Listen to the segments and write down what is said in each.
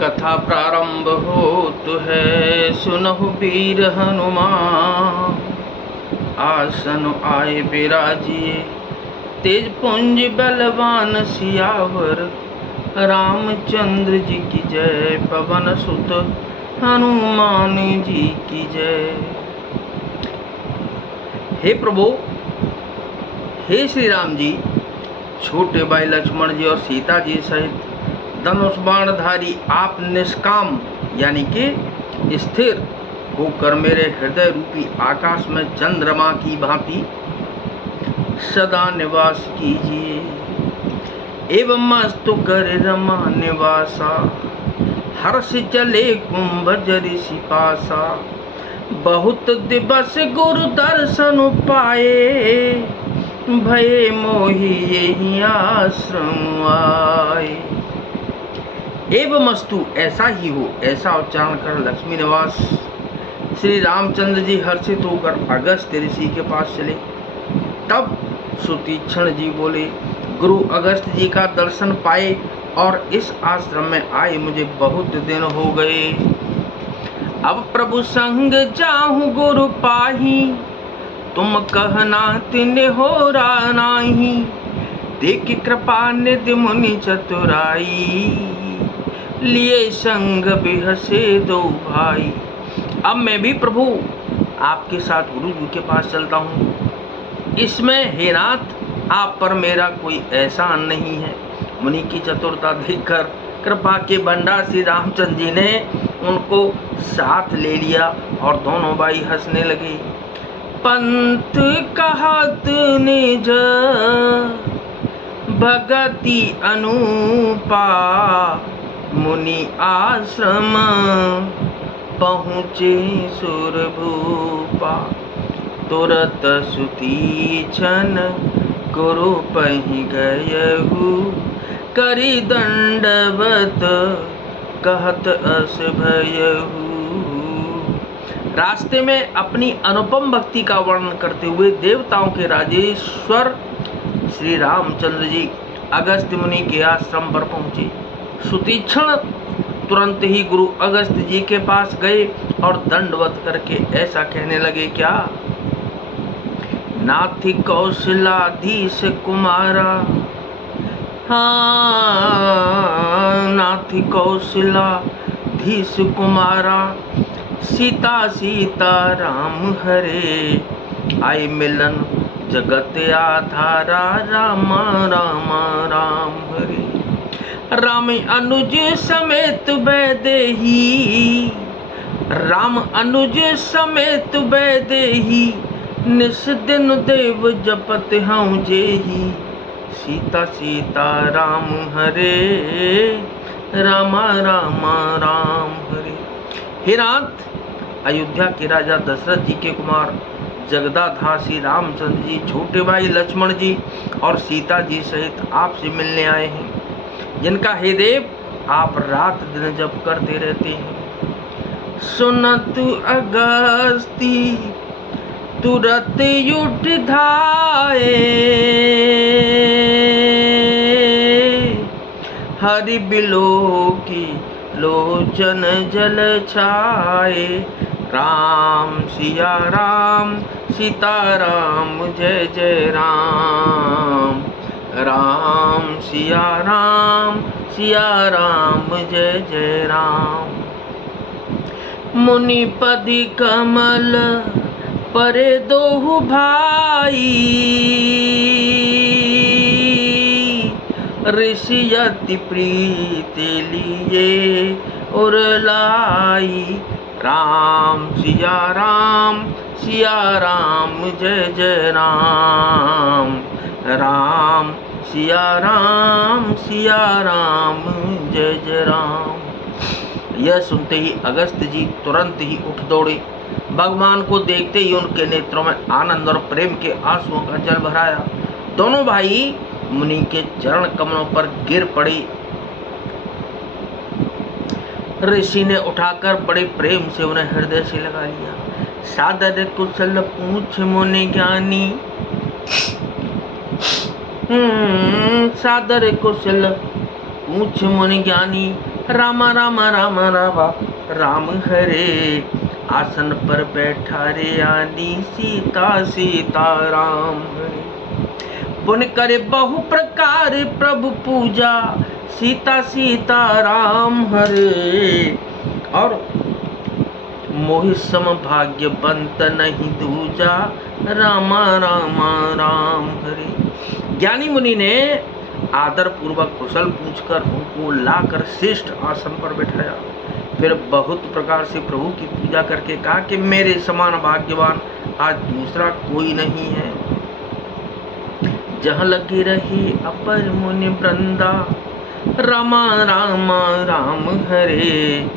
कथा प्रारंभ होत है, सुनहु वीर हनुमान। आसन आए बिराजिए, तेज पुंज बलवान सियावर। रामचंद्र जी की जय, पवन सुत हनुमान जी की जय। हे प्रभु, हे श्री राम जी, छोटे भाई लक्ष्मण जी और सीता जी सहित धनुष बाणधारी आप निष्काम यानी कि स्थिर होकर मेरे हृदय रूपी आकाश में चंद्रमा की भांति सदा निवास कीजिए। एवं मस्तु कर रमा निवासा, हर्ष चले कुंभ ऋषि पासा। बहुत दिवस गुरु दर्शन पाए, भये मोहि यही आश्रम आए। एवं मस्तु ऐसा ही हो, ऐसा उच्चारण कर लक्ष्मी निवास श्री रामचंद्र जी हर्षित होकर अगस्त्य ऋषि के पास चले। तब सुतीक्षण जी बोले, गुरु अगस्त्य जी का दर्शन पाए और इस आश्रम में आए मुझे बहुत दिन हो गए। अब प्रभु संग जाहूं गुरु पाही, तुम कहना तिन्हे होरा नाही। देख कृपा निधि मुनि चतुराई, लिए संग बिहसे दो भाई। अब मैं भी प्रभु आपके साथ गुरु जी के पास चलता हूँ। इसमें हे नाथ आप पर मेरा कोई एहसान नहीं है। मुनि की चतुरता देखकर कृपा के भंडार श्री रामचंद्र जी ने उनको साथ ले लिया और दोनों भाई हंसने लगे। पंथ कहत निज भगति अनुपा, मुनि आश्रम पहुँचे सुरभूपा। तुरत सुतीक्षण गुरु पहि गयहु, करि दंडवत कहत अस भयहु। रास्ते में अपनी अनुपम भक्ति का वर्णन करते हुए देवताओं के राजेश्वर श्री रामचंद्र जी अगस्त्य मुनि के आश्रम पर पहुंचे। सुतीक्षण तुरंत ही गुरु अगस्त्य जी के पास गए और दंडवत करके ऐसा कहने लगे, क्या नाथी कौशलाधीश कुमारा। हाँ, नाथी कौशलाधीश कुमारा, सीता सीता राम हरे। आए मिलन जगत आधारा, राम राम राम हरे। राम अनुज समेत वैदेही, राम अनुज समेत वैदेही। निस दिन देव जपत हूँ जेही, सीता सीता राम हरे, राम राम राम हरे। हे नाथ, अयोध्या के राजा दशरथ जी के कुमार जगदाधार श्री रामचंद्र जी छोटे भाई लक्ष्मण जी और सीता जी सहित आपसे मिलने आए हैं, जिनका हे देव आप रात दिन जप करते रहते हैं। सुनतु अगस्ती तुरत उठ धाये, हरि बिलो की लोचन जल छाए। राम सिया राम सीता राम जय जय राम। राम सिया राम जय जय राम। मुनिपदि कमल परे दोहु भाई, ऋषि अति प्रीति लिए उरलाई। राम सिया राम जय जय राम। राम सिया राम जय जय राम। यह सुनते ही अगस्त्य जी तुरंत ही उठ दौड़े। भगवान को देखते ही उनके नेत्रों में आनंद और प्रेम के आंसुओं का जल भराया। दोनों भाई मुनि के चरण कमलों पर गिर पड़े। ऋषि ने उठाकर बड़े प्रेम से उन्हें हृदय से लगा लिया। सादर कुशल पूछ मुनि ज्ञानी, सादर कुशल पूछ मुनि ज्ञानी। राम राम राम राम राम हरे, आसन पर बैठा रे आनी सीता सीता राम हरे। पुण्य करे बहु प्रकार प्रभु पूजा, सीता सीता राम हरे। और मोहि सम भाग्यवंत नहीं दूजा, रामा रामा राम हरे। ज्ञानी मुनि ने आदर पूर्वक कुशल पूछकर उनको लाकर श्रेष्ठ आसन पर बैठाया। फिर बहुत प्रकार से प्रभु की पूजा करके कहा कि मेरे समान भाग्यवान आज दूसरा कोई नहीं है। जहाँ लगी रही अपर मुनि वृंदा, रामा रामा राम हरे।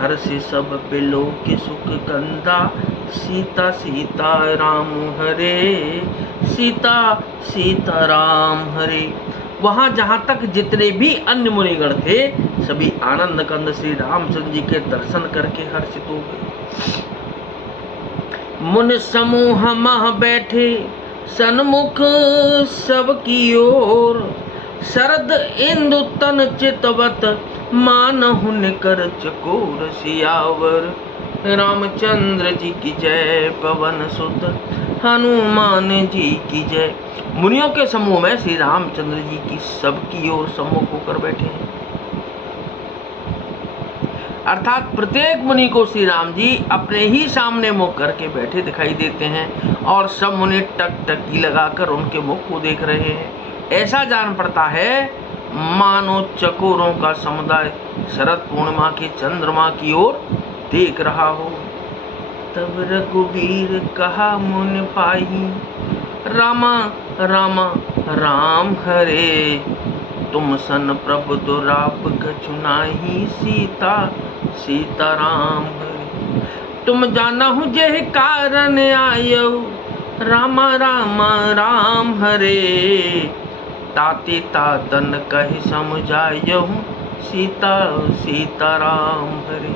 हर से सब बिलो के सुख गंदा, सीता सीता राम हरे, सीता सीता राम हरे। वहाँ जहाँ तक जितने भी अन्य मुनिगण थे, सभी आनंद कंद श्री रामचंद्र जी के दर्शन करके हर्षित हो गए। मुनि समूह मह बैठे सन्मुख सबकी ओर, शरद इंदु तन चितवत मानहु निकर चकोर। सियावर रामचंद्र जी की जय, पवन सुत हनुमान जी की जय। मुनियों के समूह में श्री रामचंद्र जी की सबकी ओर सम्मुख होकर बैठे हैं। अर्थात प्रत्येक मुनि को श्री राम जी अपने ही सामने मुख करके बैठे दिखाई देते हैं और सब मुनि टकटकी लगाकर उनके मुख को देख रहे हैं। ऐसा जान पड़ता है मानो चकोरों का समुदाय शरद पूर्णिमा के चंद्रमा की ओर देख रहा हो। तब रघुबीर कहा मुनि पाही, रामा रामा राम हरे। तुम सन प्रभु दुराप कछु नाहि, सीता सीता राम हरे। तुम जाना हूँ जे कारण आयो, रामा रामा राम हरे। ताते तातन कहि समझायो, सीता सीता राम हरे।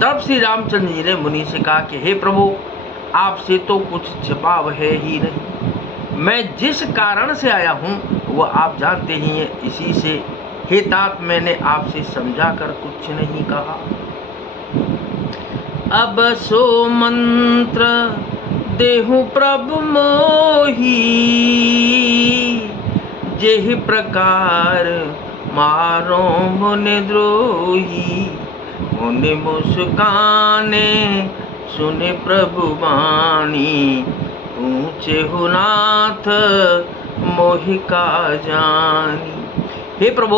तब श्री रामचंद्र जी ने मुनि से कहा कि हे प्रभु, आपसे तो कुछ छिपाव है ही नहीं। मैं जिस कारण से आया हूँ वह आप जानते ही हैं। इसी से हे तात मैंने आपसे समझा कर कुछ नहीं कहा। अब सो मंत्र देहु प्रभु मोही, जेहि प्रकार मारो मुनि द्रोही। मुनि मुस्काने सुने प्रभु वाणी, ऊंचे हो नाथ मोहि का जानी। हे प्रभु,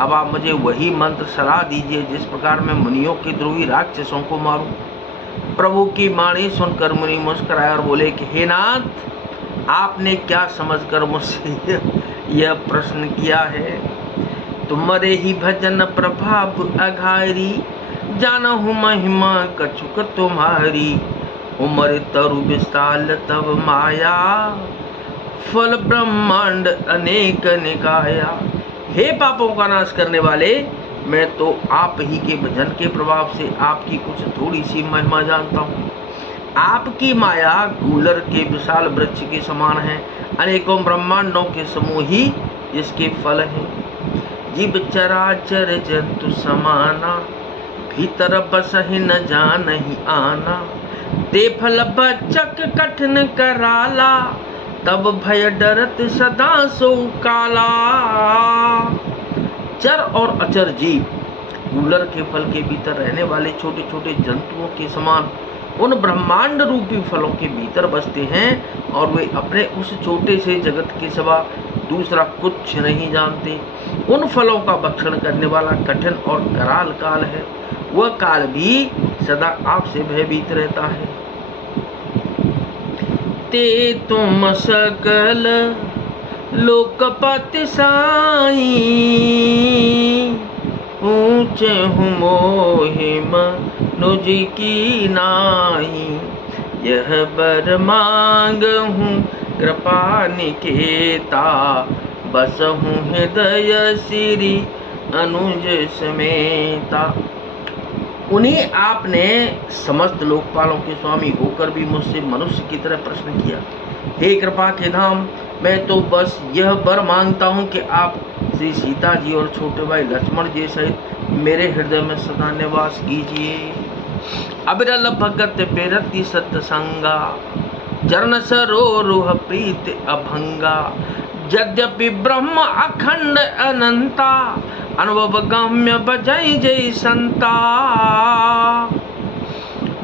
अब आप मुझे वही मंत्र सलाह दीजिए जिस प्रकार मैं मुनियों के द्रोही राक्षसों को मारूं। प्रभु की वाणी सुनकर मुनि मुस्कुराए और बोले कि हे नाथ, आपने क्या समझकर मुझसे यह प्रश्न किया है। तुम्हारे ही भजन प्रभाव अघारी, जानहु महिमा कछुक तुम्हारी। उमर तरु विशाल तब माया, फल ब्रह्मांड अनेक निकाया। हे पापों का नाश करने वाले, मैं तो आप ही के भजन के प्रभाव से आपकी कुछ थोड़ी सी महिमा जानता हूँ। आपकी माया गूलर के विशाल वृक्ष के समान है, अनेकों ब्रह्मांडों के समूह ही जिसके फल हैं। जीव चराचर जंतु समाना, भीतर बसहि न जानहि आना। ते फल बचक कठिन कराला, तब भय डरत सदा सो काला। चर और अचर जीव गूलर के फल के भीतर रहने वाले छोटे छोटे जंतुओं के समान उन ब्रह्मांड रूपी फलों के भीतर बसते हैं और वे अपने उस छोटे से जगत के सिवा दूसरा कुछ नहीं जानते। उन फलों का भक्षण करने वाला कठिन और कराल काल है, वह काल भी सदा आपसे भयभीत रहता है। ते तुम सकल लोकपति साई, ऊंचे हूँ मोहिम नुज की नाई। यह बर मांग हूँ कृपा निकेता, बस हूँ हृदय श्री अनुज समेता। उन्हीं आपने समस्त लोकपालों के स्वामी होकर भी मुझसे मनुष्य की तरह प्रश्न किया। हे कृपा के धाम, मैं तो बस यह वर मांगता हूँ कि आप श्री सीता जी और छोटे भाई लक्ष्मण जी सहित मेरे हृदय में सदा निवास कीजिए। अविरल भगत बिरति सत्संगा, चरण सरोरुह प्रीत अभंगा। यद्यपि ब्रह्म अखंड अनंता, अनुभव गम्य बजै जय संता।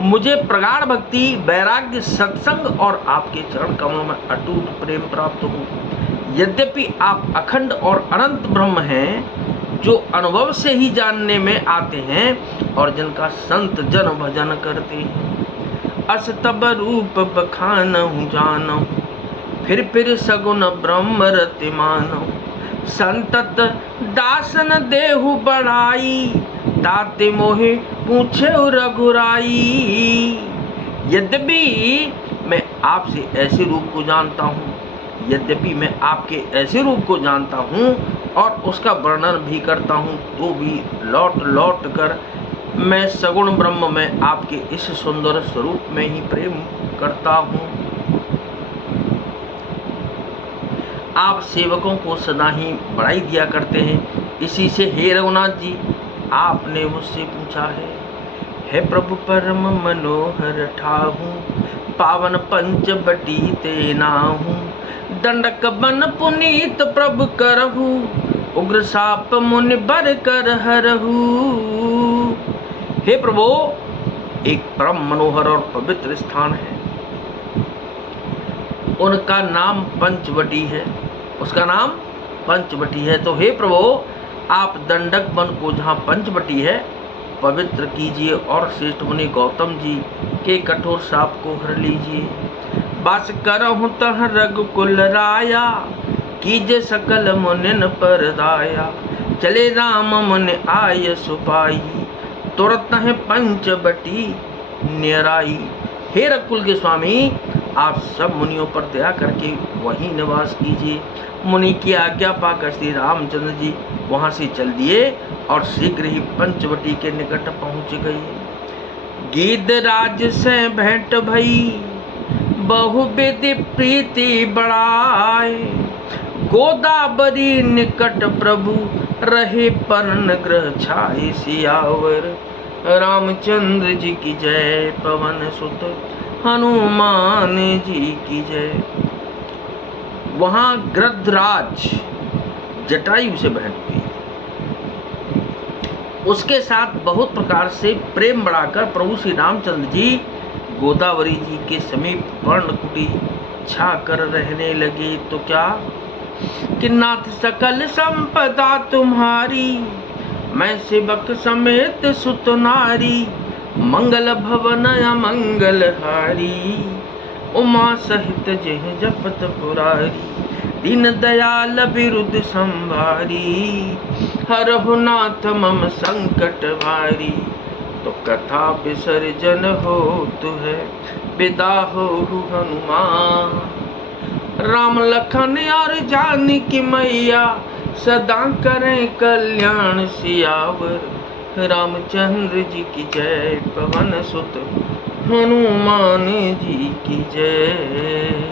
मुझे प्रगाढ़ भक्ति, वैराग्य, सत्संग और आपके चरण कमलों में अटूट प्रेम प्राप्त हो। यद्यपि आप अखंड और अनंत ब्रह्म हैं, जो अनुभव से ही जानने में आते हैं और जिनका संत जन भजन करते हैं। अस तब रूप बखानहु जानहु, फिर सगुन ब्रह्म रति मानहु। संतत दासन देहु बढ़ाई, ताते मोहे पूछे रघुराई। यद्यपि मैं आपसे ऐसे रूप को जानता हूँ, यद्यपि मैं आपके ऐसे रूप को जानता हूँ और उसका वर्णन भी करता हूँ, तो भी लौट लौट कर मैं सगुण ब्रह्म में आपके इस सुंदर स्वरूप में ही प्रेम करता हूँ। आप सेवकों को सदा ही बढ़ाई दिया करते हैं। इसी से हे रघुनाथ जी, आपने मुझसे पूछा है प्रभु परम मनोहर ठाहू, पावन पंचवटी ते नाहू। दंडक बन पुनीत प्रभु करहू, उग्र साप मुनि बर कर हरहू। हे प्रभु, एक परम मनोहर और पवित्र स्थान है, उनका नाम पंचवटी है, उसका नाम पंचवटी है। तो हे प्रभु, आप दंडक वन को जहाँ पंचवटी है पवित्र कीजिए और श्रेष्ठ मुनि गौतम जी के कठोर शाप को हर लीजिए। बस करहु तह रघुकुल राया, कीजे सकल मुनिन पर दाया। चले राम मुनि आय सुपाई, तुरत है पंचवटी निराई। हे रघुकुल के स्वामी, आप सब मुनियों पर दया करके वहीं निवास कीजिए। मुनि की आज्ञा पाकर श्री रामचंद्र जी वहां से चल दिए और शीघ्र ही पंचवटी के निकट पहुंच गए। गीधराज से भेंट भई, बहुविधि प्रीति बढ़ाए। गोदावरी निकट प्रभु, रहे परन ग्रह छाए। सियावर रामचंद्र जी की जय, पवन सुत हनुमान जी की जय। वहां गृध्रराज जटायु से भेंट हुई। उसके साथ बहुत प्रकार से प्रेम बढ़ाकर प्रभु श्री रामचंद्र जी गोदावरी जी के समीप पर्णकुटी छा कर रहने लगे। तो क्या कि नाथ सकल संपदा तुम्हारी, मैं सेवक समेत सुत नारी। मंगल भवन अमंगल हारी, उमा सहित जेह जपत पुरारी। दीन दयाल बिरुद संभारी, हरहु नाथ मम संकट भारी। तो कथा विसर्जन हो तुहे, विदा हो हनुमान। राम लखन और जानकी मैया, सदा करें कल्याण सियावर। रामचंद्र जी की जय, पवन सुत हनुमान जी की जय।